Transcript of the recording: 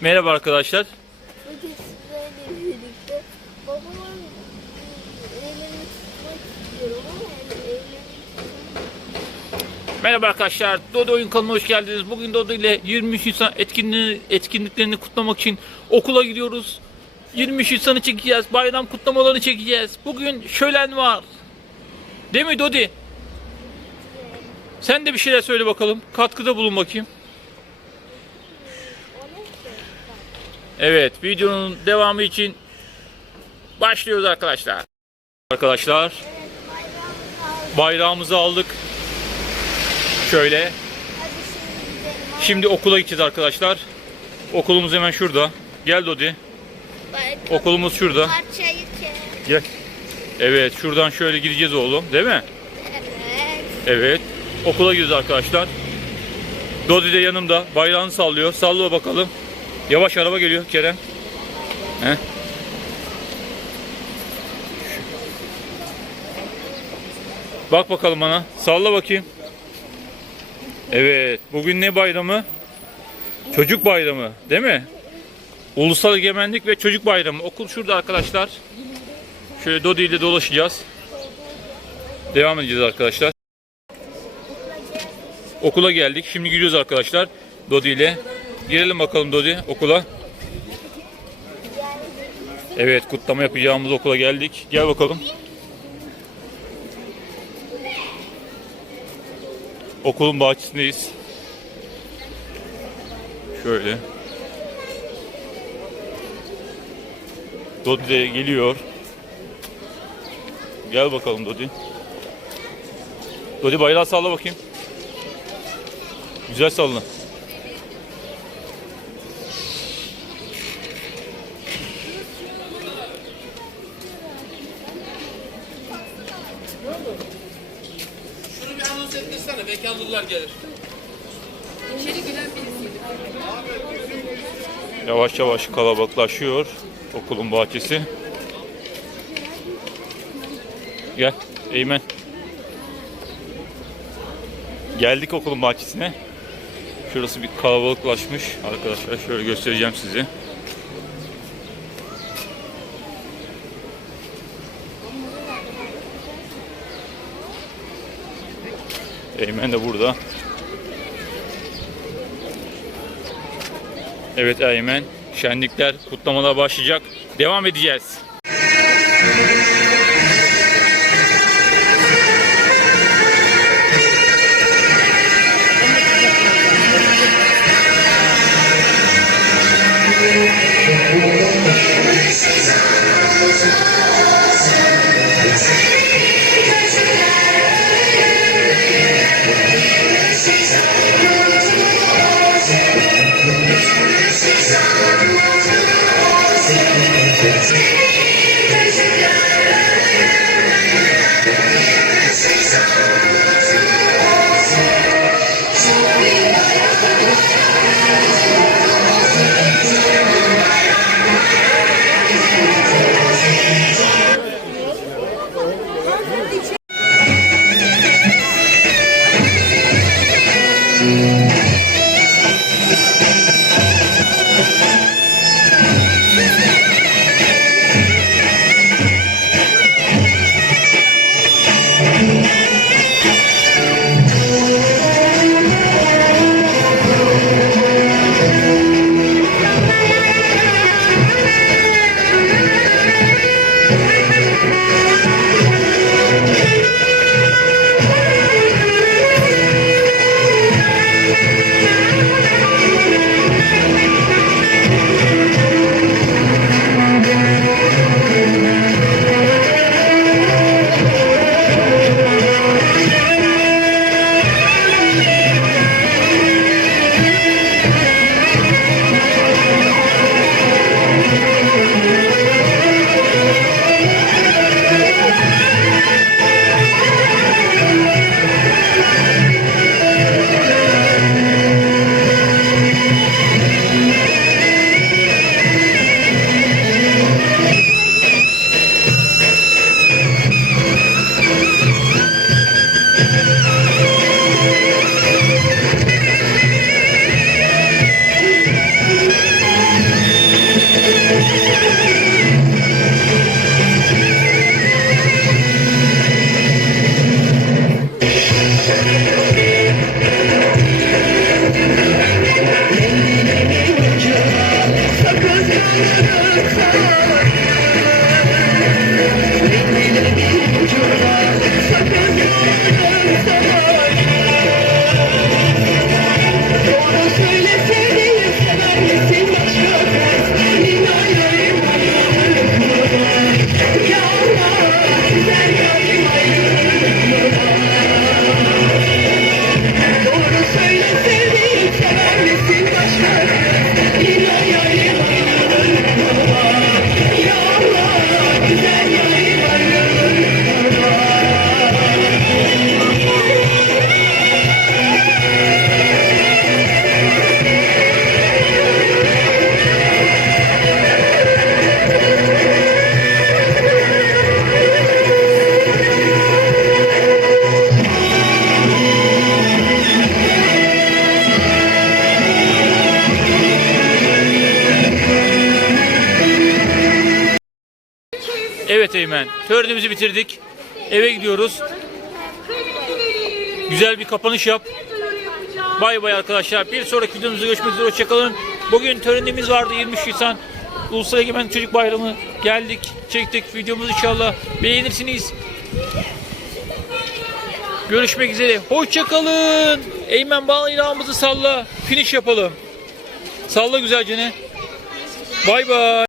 Merhaba arkadaşlar. Bugün sizlerle birlikte babamın e, elini tutmak istiyorum ama yani elini Merhaba arkadaşlar. Dodo Oyun kanalına hoş geldiniz. Bugün Dodo ile 23 Nisan etkinliğini, etkinliklerini kutlamak için okula gidiyoruz. 23 Nisan'ı çekeceğiz. Bayram kutlamalarını çekeceğiz. Bugün şölen var. Değil mi Dodi? Sen de bir şeyler söyle bakalım. Katkıda bulun bakayım. Evet, videonun devamı için başlıyoruz arkadaşlar. Arkadaşlar, bayrağımızı aldık. Şöyle. Şimdi okula gideceğiz arkadaşlar. Okulumuz hemen şurada. Gel Dodi. Okulumuz şurada. Gel. Evet, şuradan şöyle gideceğiz oğlum, değil mi? Evet. Evet. Okula gidiyoruz arkadaşlar. Dodi de yanımda. Bayrağını sallıyor. Sallıyor bakalım. Yavaş araba geliyor Kerem. He? Bak bakalım bana. Salla bakayım. Evet. Bugün ne bayramı? Çocuk bayramı. Değil mi? Ulusal Egemenlik ve Çocuk Bayramı. Okul şurada arkadaşlar. Şöyle Dodi ile dolaşacağız. Devam edeceğiz arkadaşlar. Okula geldik. Şimdi gidiyoruz arkadaşlar. Dodi ile. Girelim bakalım Dodi okula. Evet kutlama yapacağımız okula geldik. Gel bakalım. Okulun bahçesindeyiz. Şöyle. Dodi de geliyor. Gel bakalım Dodi. Dodi bayrağı salla bakayım. Güzel salla. Şunu bir anons ettirsene. Belki alırlar gelir. Yavaş yavaş kalabalıklaşıyor okulun bahçesi. Gel Eymen. Geldik okulun bahçesine. Şurası bir kalabalıklaşmış. Arkadaşlar şöyle göstereceğim size. Eymen de burada. Evet Eymen. Şenlikler, kutlamalar başlayacak. Devam edeceğiz. Eymen. Törenimizi bitirdik. Eve gidiyoruz. Güzel bir kapanış yap. Bay bay arkadaşlar. Bir sonraki videomuzda görüşmek üzere. Hoşçakalın. Bugün törenimiz vardı 23 Nisan. Ulusal Egemen Çocuk Bayramı. Geldik, çektik videomuzu inşallah beğenirsiniz. Görüşmek üzere. Hoşçakalın. Eymen bayrağımızı salla. Finish yapalım. Salla güzelce ne? Bay bay.